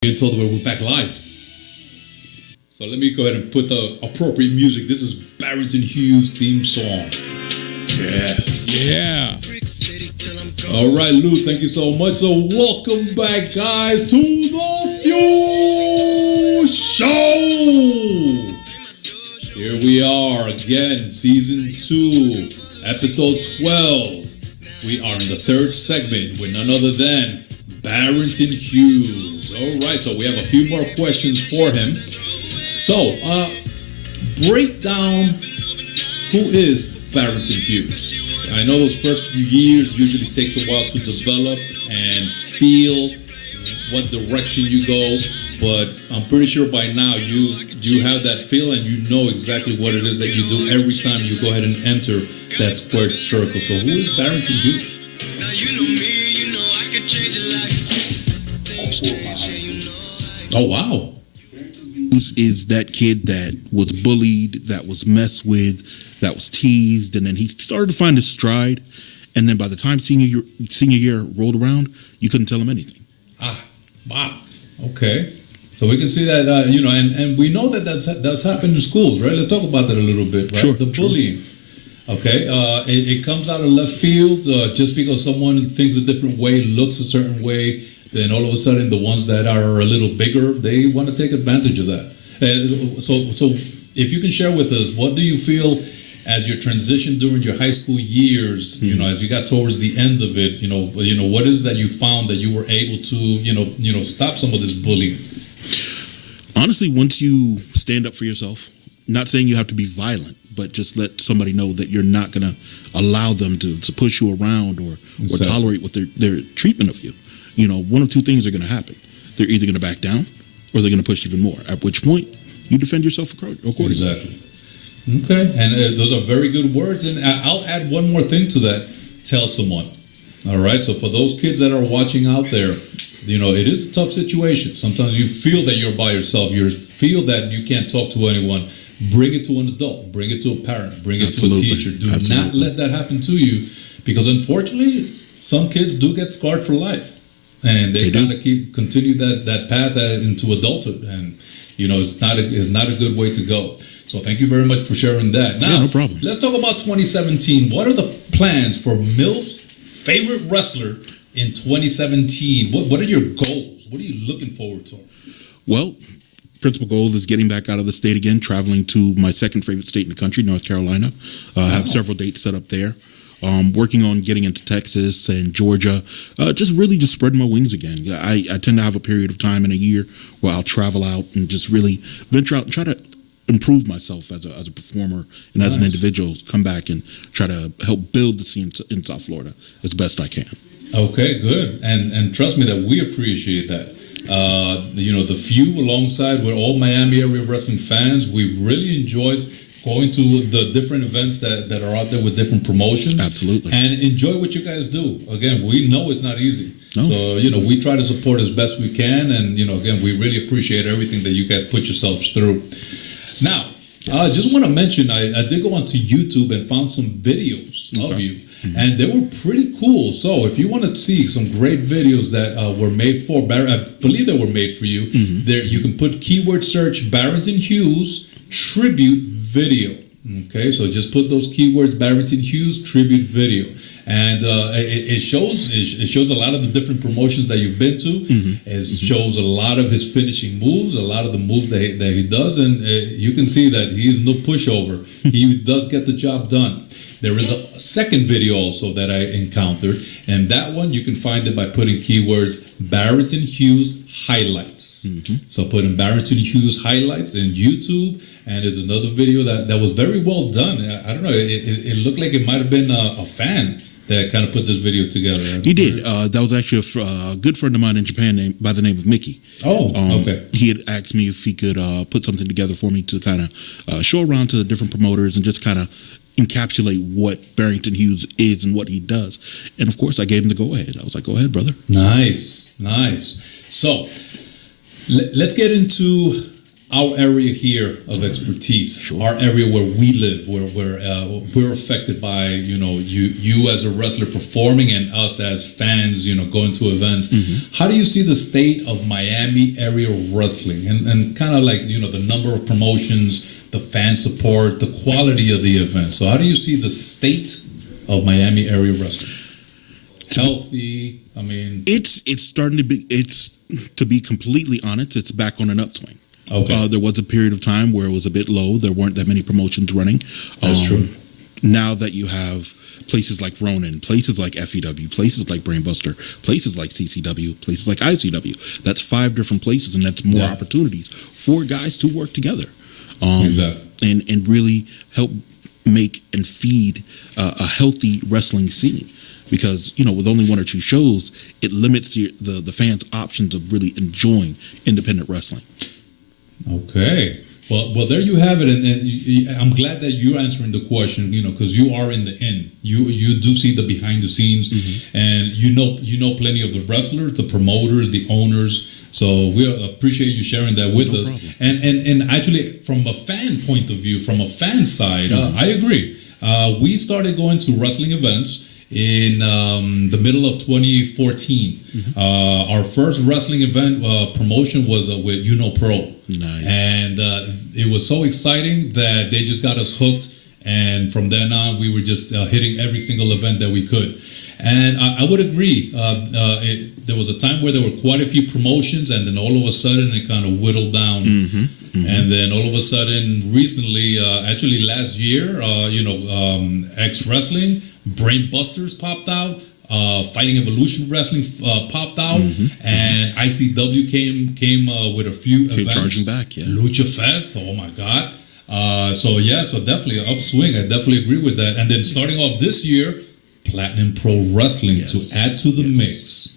Being told that we're back live. So let me go ahead and put the appropriate music. This is Barrington Hughes theme song. Yeah. All right, Lou, thank you so much. So welcome back, guys, to the Fuse Show. Here we are again, season 2, episode 12. We are in the third segment with none other than Barrington Hughes. All right, so we have a few more questions for him. So, break down who is Barrington Hughes. I know those first few years usually takes a while to develop and feel what direction you go, but I'm pretty sure by now you have that feel and you know exactly what it is that you do every time you go ahead and enter that squared circle. So, who is Barrington Hughes? Now you know me, you know I can change your life. Oh, wow. Is that kid that was bullied, that was messed with, that was teased, and then he started to find his stride. And then by the time senior year rolled around, you couldn't tell him anything. Ah, wow. Okay. So we can see that, and we know that that's happened in schools, right? Let's talk about that a little bit, right? Sure. The bullying. Okay. It comes out of left field just because someone thinks a different way, looks a certain way. Then all of a sudden, the ones that are a little bigger, they want to take advantage of that. So if you can share with us, what do you feel as your transition during your high school years? You know, as you got towards the end of it, what is that you found that you were able to, stop some of this bullying? Honestly, once you stand up for yourself, not saying you have to be violent, but just let somebody know that you're not going to allow them to push you around or tolerate what their treatment of you. One of two things are going to happen. They're either going to back down or they're going to push even more, at which point you defend yourself accordingly. Exactly. Okay. And those are very good words. And I'll add one more thing to that. Tell someone. All right. So for those kids that are watching out there, it is a tough situation. Sometimes you feel that you're by yourself. You feel that you can't talk to anyone. Bring it to an adult. Bring it to a parent. Bring it to a teacher. Do not let that happen to you, because unfortunately, some kids do get scarred for life. And they kind of continue that path into adulthood, and it's not a good way to go. So thank you very much for sharing that. Now, no problem. Let's talk about 2017. What are the plans for MILF's favorite wrestler in 2017? What are your goals? What are you looking forward to? Well, principal goal is getting back out of the state again, traveling to my second favorite state in the country, North Carolina. I have several dates set up there. Working on getting into Texas and Georgia, just spreading my wings again. I tend to have a period of time in a year where I'll travel out and just really venture out and try to improve myself as a performer and as an individual, come back and try to help build the scene in South Florida as best I can. Okay, good. And trust me that we appreciate that. The few alongside with all Miami area wrestling fans, we really enjoy going to the different events that are out there with different promotions. Absolutely. And enjoy what you guys do. Again, we know it's not easy. No. So, we try to support as best we can. And, again, we really appreciate everything that you guys put yourselves through. Now, I just want to mention, I did go onto YouTube and found some videos of you. Mm-hmm. And they were pretty cool. So if you want to see some great videos that were made for Barry, I believe they were made for you, there you can put keyword search Barrington Hughes tribute video. Okay, so just put those keywords, Barrington Hughes tribute video, and it shows a lot of the different promotions that you've been to. It shows a lot of his finishing moves, a lot of the moves that he does, and you can see that he is no pushover. He does get the job done. There is a second video also that I encountered, and that one you can find it by putting keywords Barrington Hughes highlights. So put in Barrington Hughes highlights in YouTube, and there's another video that was very well done. I don't know, it looked like it might have been a fan that kind of put this video together. He did. That was actually a good friend of mine in Japan by the name of Mickey. Oh, okay. He had asked me if he could put something together for me to kind of show around to the different promoters and just kind of encapsulate what Barrington Hughes is and what he does. And of course, I gave him the go-ahead. I was like, go ahead, brother. Nice. So, let's get into our area here of expertise, our area where we live, where we're affected by, you as a wrestler performing and us as fans, going to events. How do you see the state of Miami area wrestling and kind of like, the number of promotions, the fan support, the quality of the event? So how do you see the state of Miami area wrestling? Healthy, I mean... It's starting to be, to be completely honest, it's back on an upswing. Okay. There was a period of time where it was a bit low. There weren't that many promotions running. That's true. Now that you have places like Ronin, places like FEW, places like Brainbuster, places like CCW, places like ICW, that's 5 different places, and that's more opportunities for guys to work together. Exactly. And really help make and feed a healthy wrestling scene. Because, with only 1 or 2 shows, it limits the fans' options of really enjoying independent wrestling. Okay. Well, there you have it, and I'm glad that you're answering the question, because you are in the in. You do see the behind the scenes, and you know plenty of the wrestlers, the promoters, the owners. So we appreciate you sharing that with us. And actually, from a fan point of view, from a fan side, I agree. We started going to wrestling events in the middle of 2014. Our first wrestling event promotion was with Pro. Nice. And it was so exciting that they just got us hooked. And from then on, we were just hitting every single event that we could. And I would agree. There was a time where there were quite a few promotions, and then all of a sudden it kind of whittled down. And then all of a sudden, recently, actually last year, X Wrestling, Brain Busters popped out, Fighting Evolution Wrestling popped out, and ICW came with a few events. Charging back, yeah. Lucha Fest, oh my God. So definitely an upswing. I definitely agree with that. And then starting off this year, Platinum Pro Wrestling to add to the mix.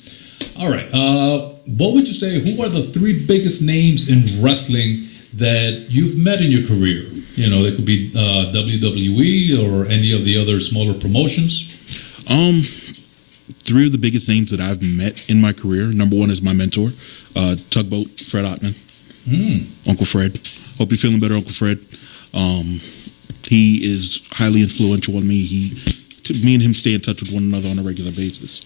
All right. What would you say, who are the 3 biggest names in wrestling that you've met in your career? They could be WWE or any of the other smaller promotions. 3 of the biggest names that I've met in my career. Number 1 is my mentor, Tugboat, Fred Ottman. Uncle Fred. Hope you're feeling better, Uncle Fred. He is highly influential on me. Me and him stay in touch with one another on a regular basis.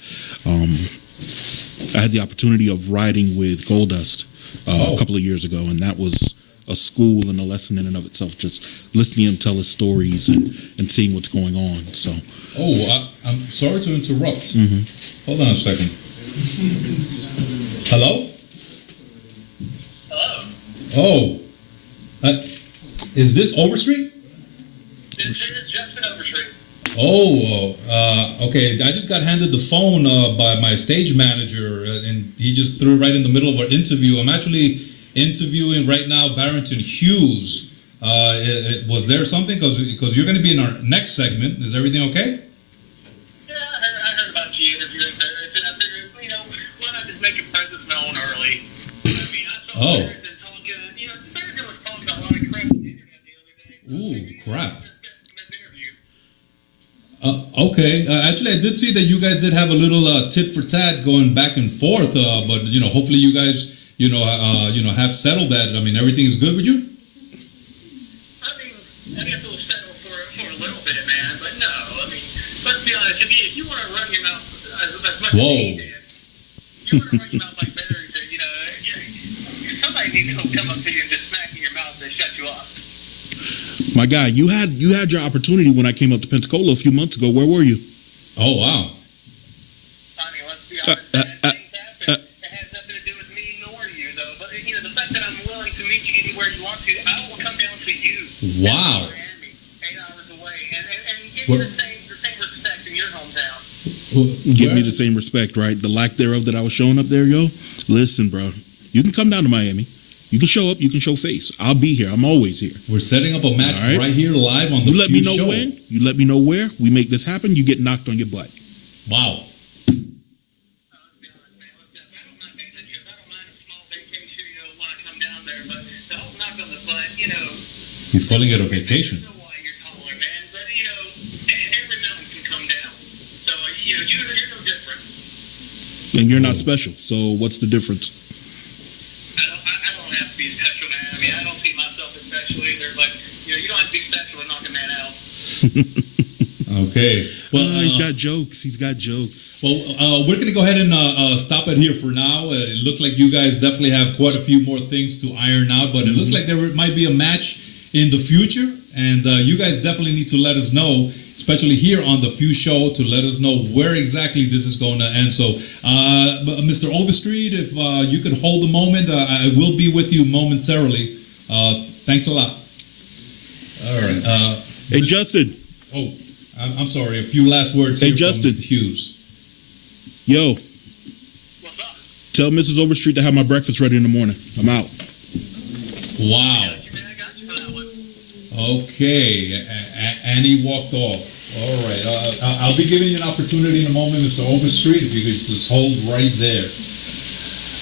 I had the opportunity of riding with Goldust a couple of years ago, and that was a school and a lesson in and of itself, just listening to him tell his stories and seeing what's going on. So, I'm sorry to interrupt. Hold on a second. Hello? Hello. Is this Overstreet? This is Justin Overstreet. Okay. I just got handed the phone by my stage manager, and he just threw it right in the middle of our interview. I'm actually interviewing right now Barrington Hughes. Was there something? Because you're going to be in our next segment. Is everything okay? Yeah, I heard about you interviewing Barrington. I figured, why not just make your presence known early? I mean, I saw Barrington told you, Barrington was talking about a lot of crap on the internet the other day. Ooh, crap. Okay. Actually, I did see that you guys did have a little tit for tat going back and forth. But hopefully you guys, have settled that. I mean, everything is good with you. I guess it will settle for a little bit, man. But no, let's be honest. If you want to run your mouth as much as he did, you want to run your mouth like Barrington. Somebody needs to come up to you and just smack in your mouth and shut you up. my guy, you had your opportunity when I came up to Pensacola a few months ago. Where were you? Oh, wow. I mean, let's be honest. It has nothing to do with me nor you, though. But the fact that I'm willing to meet you anywhere you want to, I will come down to you. Wow. 8 hours away, and give you the same respect in your hometown. Give me the same respect, right? The lack thereof that I was showing up there, yo. Listen, bro, you can come down to Miami. You can show up. You can show face. I'll be here. I'm always here. We're setting up a match right here live on the You let me Q know show. when. You let me know where. We make this happen. You get knocked on your butt. Wow. He's calling it a vacation. And you're not special. So what's the difference? I don't have to be special, man. I mean, I don't Okay. Well, He's got jokes. He's got jokes. Well, we're going to go ahead and stop it here for now. It looks like you guys definitely have quite a few more things to iron out, but it looks like there might be a match in the future, and you guys definitely need to let us know, especially here on the Few Show, to let us know where exactly this is going to end. So, Mr. Overstreet, if you could hold a moment, I will be with you momentarily. Thanks a lot. All right. Hey, Justin. Oh, I'm sorry. A few last words Hey, here Justin. from Mr. Hughes. Yo, What's up? tell Mrs. Overstreet to have my breakfast ready in the morning. I'm out. Wow. Got you, man. I got you for that one. Okay. And he walked off. All right. I'll be giving you an opportunity in a moment, Mr. Overstreet, if you could just hold right there.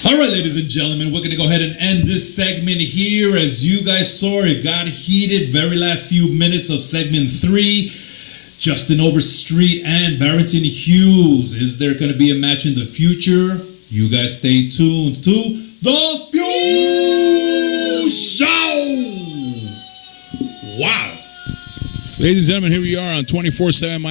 All right, ladies and gentlemen, we're going to go ahead and end this segment here. As you guys saw, it got heated. Very last few minutes of segment 3. Justin Overstreet and Barrington Hughes. Is there going to be a match in the future? You guys stay tuned to The Few Show. Wow. Ladies and gentlemen, here we are on 24/7